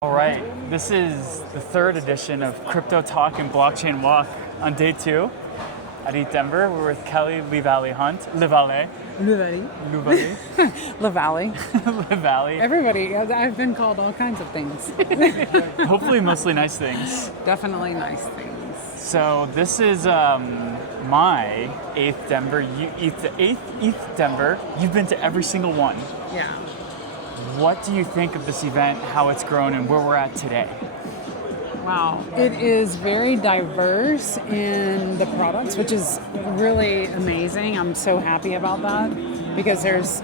All right, this is the third edition of Crypto Talk and Blockchain Walk on day 2 at ETHDenver. We're with Kelly LeValley Hunt. LeValley. Everybody, I've been called all kinds of things. Hopefully mostly nice things. Definitely nice things. So this is my 8th Denver, 8th Denver. You've been to every single one. Yeah. What do you think of this event, how it's grown, and where we're at today? Wow. It is very diverse in the products, which is really amazing. I'm so happy about that because there's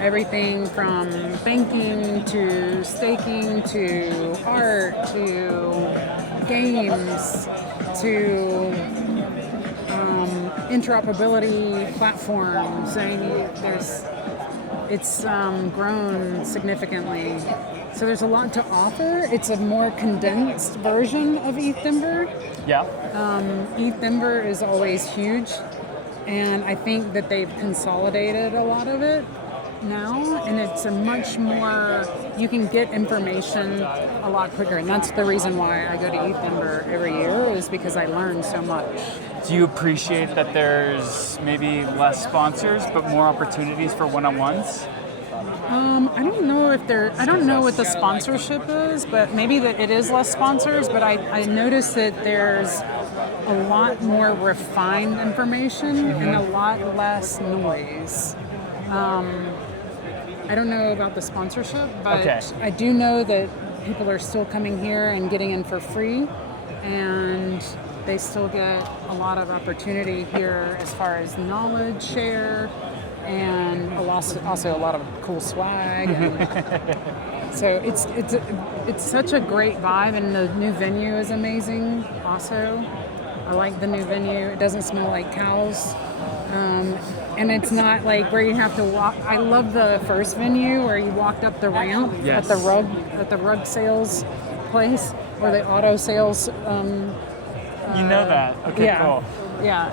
everything from banking to staking to art to games to interoperability platforms. I mean, it's grown significantly. So there's a lot to offer. It's a more condensed version of ETHDenver. Yeah. ETHDenver is always huge, and I think that they've consolidated a lot of it now, and it's a much more, you can get information a lot quicker, and that's the reason why I go to ETHDenver every year, is because I learn so much. Do you appreciate that there's maybe less sponsors but more opportunities for one-on-ones? I don't know if I don't know what the sponsorship is, but maybe that it is less sponsors, but I noticed that there's a lot more refined information and a lot less noise. I don't know about the sponsorship, but okay. I do know that people are still coming here and getting in for free, and they still get a lot of opportunity here as far as knowledge share, and also a lot of cool swag. And so it's such a great vibe, and the new venue is amazing. Also, I like the new venue. It doesn't smell like cows, and it's not like where you have to walk. I love the first venue where you walked up the ramp yes. at the rug sales place or the auto sales. You know that. Okay, yeah, cool. Yeah.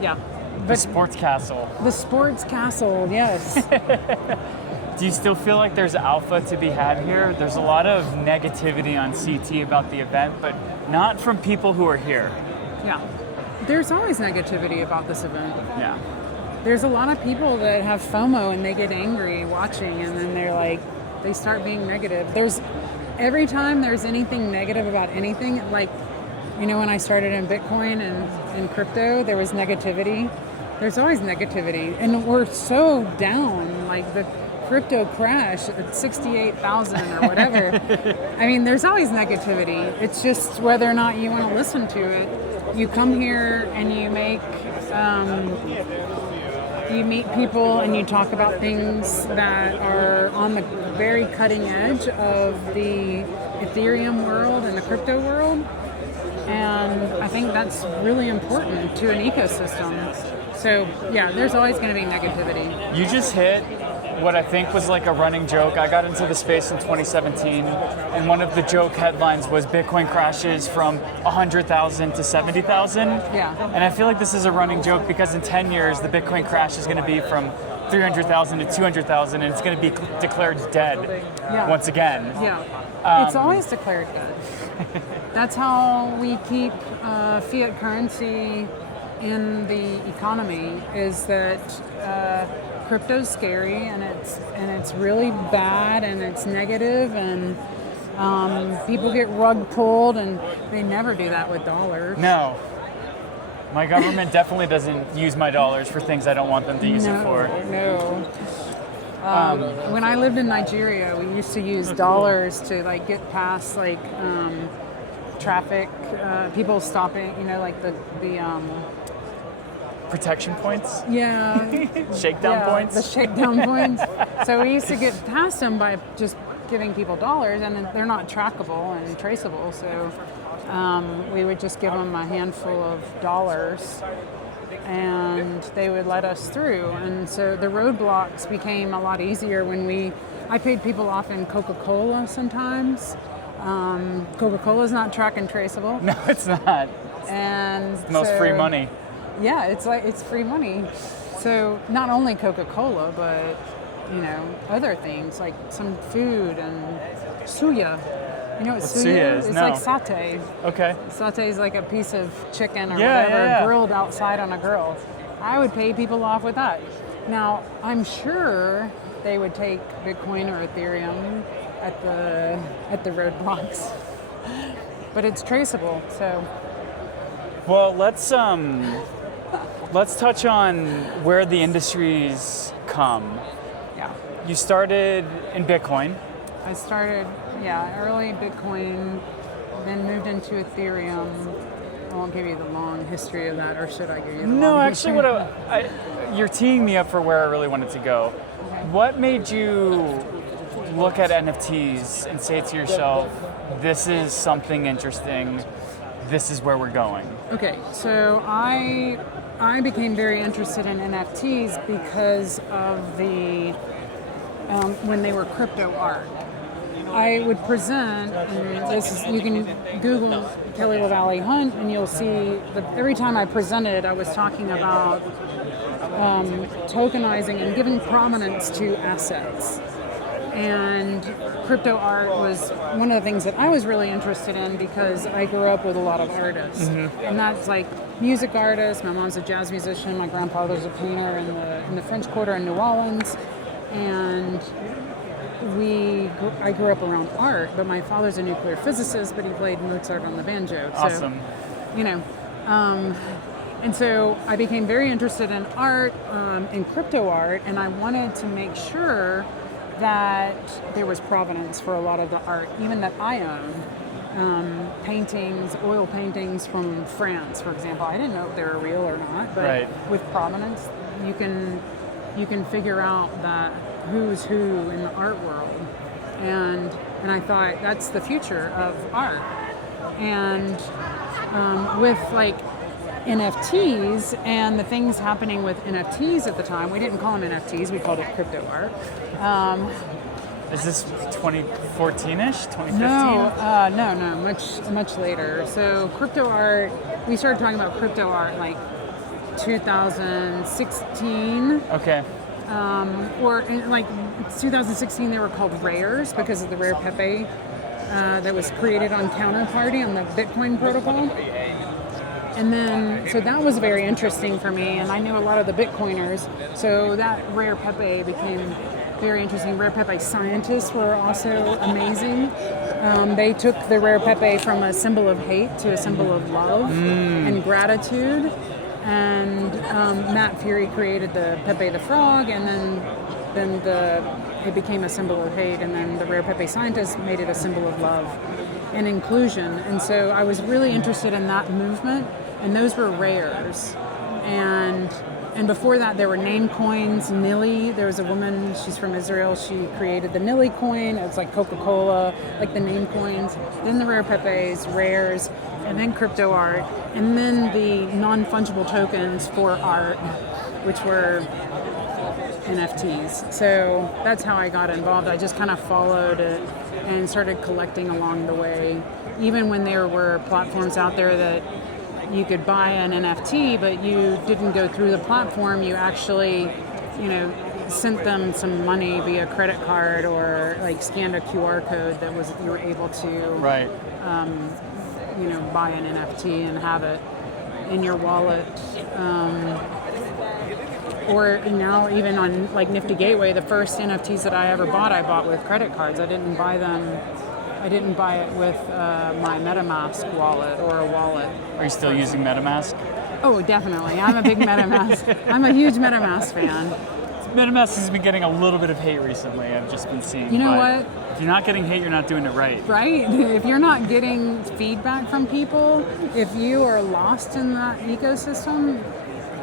Yeah. The But Sports Castle. the sports castle, yes. Do you still feel like there's alpha to be had here? There's a lot of negativity on CT about the event, but not from people who are here. Yeah. There's always negativity about this event. Yeah. There's a lot of people that have FOMO and they get angry watching, and then they start being negative. Every time there's anything negative about anything, like, when I started in Bitcoin and in crypto, there was negativity. There's always negativity, and we're so down, like the crypto crash at 68,000 or whatever. I mean, there's always negativity. It's just whether or not you want to listen to it. You come here and you meet people and you talk about things that are on the very cutting edge of the Ethereum world and the crypto world. And I think that's really important to an ecosystem. So, yeah, there's always going to be negativity. You just hit what I think was like a running joke. I got into the space in 2017, and one of the joke headlines was Bitcoin crashes from 100,000 to 70,000. Yeah. And I feel like this is a running joke because in 10 years, the Bitcoin crash is going to be from 300,000 to 200,000, and it's going to be declared dead once again. Yeah. It's always declared dead. That's how we keep fiat currency in the economy, is that crypto's scary, and it's really bad, and it's negative, and people get rug pulled, and they never do that with dollars. No. My government definitely doesn't use my dollars for things I don't want them to use it for. No. When I lived in Nigeria, we used to use dollars to get past traffic, people stopping, like the protection points? Yeah. Shakedown points? The shakedown points. So we used to get past them by just giving people dollars, and they're not trackable and traceable, so we would just give them a handful of dollars and they would let us through. And so the roadblocks became a lot easier when I paid people off in Coca-Cola sometimes. Coca-Cola is not track and traceable. No, it's not. And it's the most free money. Yeah, it's free money. So not only Coca-Cola, but other things like some food and suya. You know what What's suya suya is? is? It's No. like satay. Okay. Satay is like a piece of chicken or Yeah, whatever yeah. grilled outside on a grill. I would pay people off with that. Now, I'm sure they would take Bitcoin or Ethereum at the roadblocks, but it's traceable. So, Well, let's touch on where the industries come. yeah, You started in Bitcoin. I started early Bitcoin, then moved into Ethereum. I won't give you the long history of that, or should I give you the No, long actually, history? you're teeing me up for where I really wanted to go. Okay. What made you look at NFTs and say to yourself, this is something interesting, this is where we're going? Okay, so I became very interested in NFTs because of the when they were crypto art. I would present, and you can Google Kelly LeValley Hunt, and you'll see that every time I presented, I was talking about tokenizing and giving prominence to assets. And crypto art was one of the things that I was really interested in because I grew up with a lot of artists. And that's like music artists. My mom's a jazz musician. My grandfather's a painter in the French Quarter in New Orleans. And I grew up around art, but my father's a nuclear physicist, but he played Mozart on the banjo. Awesome. So, and so I became very interested in art, in crypto art, and I wanted to make sure that there was provenance for a lot of the art, even that I own. Paintings, oil paintings from France, for example. I didn't know if they were real or not, but Right. with provenance, you can figure out that who's who in the art world. And I thought that's the future of art. And with like NFTs and the things happening with NFTs at the time, we didn't call them NFTs, we called it crypto art. Is this 2014-ish, 2015? No, much later. So crypto art, we started talking about crypto art like 2016. Okay. Or in like 2016 they were called Rares because of the Rare Pepe that was created on Counterparty on the Bitcoin protocol. And then, so that was very interesting for me, and I knew a lot of the Bitcoiners, so that Rare Pepe became very interesting. Rare Pepe scientists were also amazing. They took the Rare Pepe from a symbol of hate to a symbol of love and gratitude. And Matt Fury created the Pepe the Frog, and then it became a symbol of hate, and then the Rare Pepe scientists made it a symbol of love and inclusion. And so I was really interested in that movement, and those were rares. And before that, there were name coins. Nili, there was a woman, she's from Israel, she created the Nili coin. It's like Coca-Cola, like the name coins. Then the Rare Pepes, rares, and then crypto art, and then the non-fungible tokens for art, which were NFTs. So that's how I got involved. I just kind of followed it and started collecting along the way. Even when there were platforms out there that you could buy an NFT, but you didn't go through the platform, you actually, sent them some money via credit card or like scanned a QR code that was you were able to Right. Buy an NFT and have it in your wallet. Or now even on like Nifty Gateway, the first NFTs that I ever bought, I bought with credit cards. I didn't buy it with my MetaMask wallet or a wallet. Are you still using MetaMask? Oh, definitely. I'm a big MetaMask. I'm a huge MetaMask fan. MetaMask has been getting a little bit of hate recently, I've just been seeing. You know but what? If you're not getting hate, you're not doing it right. Right? If you're not getting feedback from people, if you are lost in that ecosystem,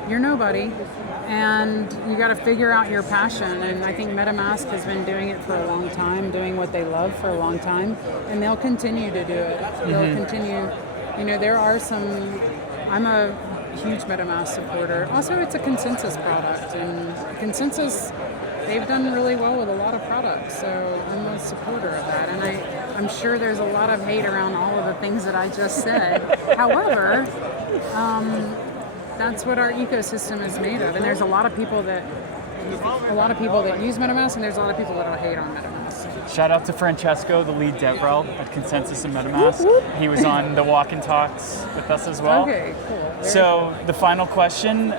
you're nobody. And you got to figure out your passion. And I think MetaMask has been doing it for a long time, doing what they love for a long time. And they'll continue to do it. They'll continue. There are some, I'm a huge MetaMask supporter. Also, it's a consensus product. And consensus, they've done really well with a lot of products. So I'm a supporter of that. And I'm sure there's a lot of hate around all of the things that I just said. However, that's what our ecosystem is made of. And there's a lot of people that a lot of people that use MetaMask, and there's a lot of people that hate on MetaMask. Shout out to Francesco, the lead DevRel at Consensus and MetaMask. He was on the walk and talks with us as well. Okay, cool. So the final question,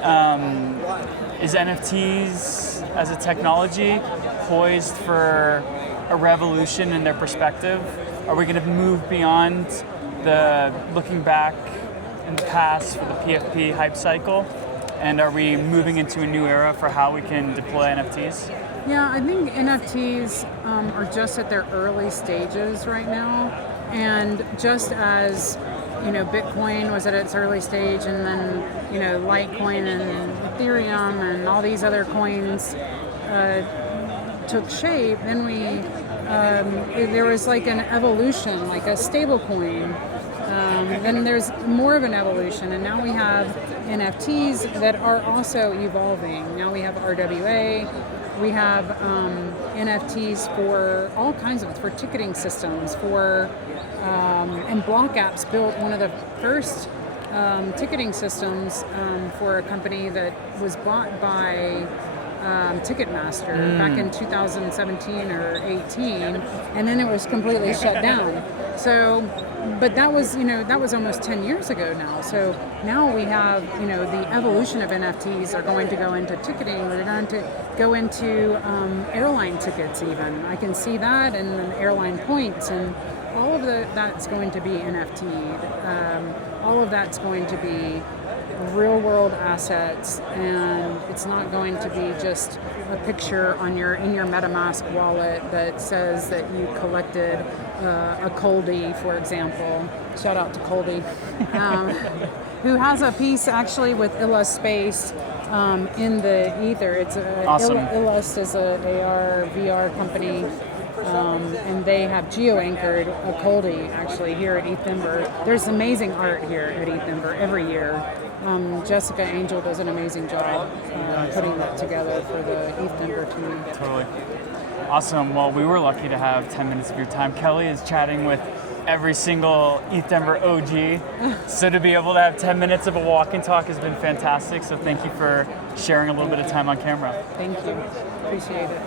is NFTs as a technology poised for a revolution in their perspective? Are we going to move beyond the looking back in the past for the PFP hype cycle? And are we moving into a new era for how we can deploy NFTs? Yeah, I think NFTs are just at their early stages right now. And just as, Bitcoin was at its early stage, and then, Litecoin and Ethereum and all these other coins took shape, then there was like an evolution, like a stable coin. Then there's more of an evolution, and now we have NFTs that are also evolving. Now we have RWA, we have NFTs for all kinds of, for ticketing systems, and Block Apps built one of the first ticketing systems for a company that was bought by Ticketmaster back in 2017 or 18, and then it was completely shut down. So, but that was almost 10 years ago now. So now we have, the evolution of NFTs are going to go into ticketing. They're going to go into airline tickets even. I can see that, and then airline points, and all of that's going to be NFT'd. All of that's going to be real world assets, and it's not going to be just a picture in your MetaMask wallet that says that you collected a Coldy, for example. Shout out to Coldy, who has a piece actually with Illust Space in the ether. It's awesome. Illust is a AR VR company. And they have geo-anchored a Coldy actually here at ETHDenver. There's amazing art here at ETHDenver every year. Jessica Angel does an amazing job putting that together for the ETHDenver team. Totally. Awesome. Well, we were lucky to have 10 minutes of your time. Kelly is chatting with every single ETHDenver OG. So to be able to have 10 minutes of a walk and talk has been fantastic. So thank you for sharing a little bit of time on camera. Thank you. Appreciate it.